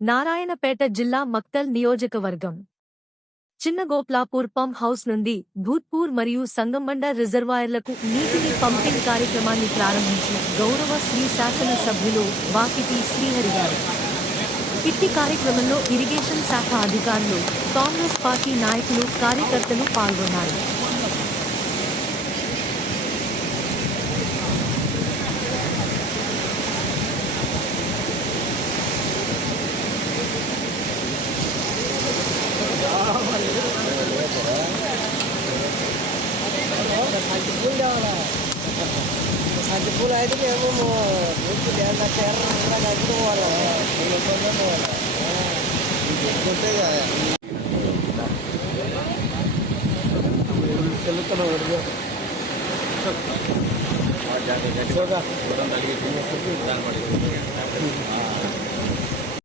నారాయణపేట జిల్లా మక్తల్ నియోజకవర్గం చిన్నగోప్లాపూర్ pump house నుండి భూత్పూర్ మరియు సంగమండ రిజర్వాయర్లకు నీటిని పంపింగ్ కార్యక్రమాన్ని ప్రారంభించిన గౌరవ శ్రీ శాసన సభ్యులు వాకిటి శ్రీహరి గారు. ఇట్టి కార్యక్రమంలో ఇరిగేషన్ శాఖ అధికారులు, కాంగ్రెస్ పార్టీ నాయకులు, కార్యకర్తలు పాల్గొన్నారు. Santi pula itu dia mau itu dia nak share nak itu wala. Itu ya. Selutan orang. Jaga jaga. Sudah. Orang tadi punya sesuatu dan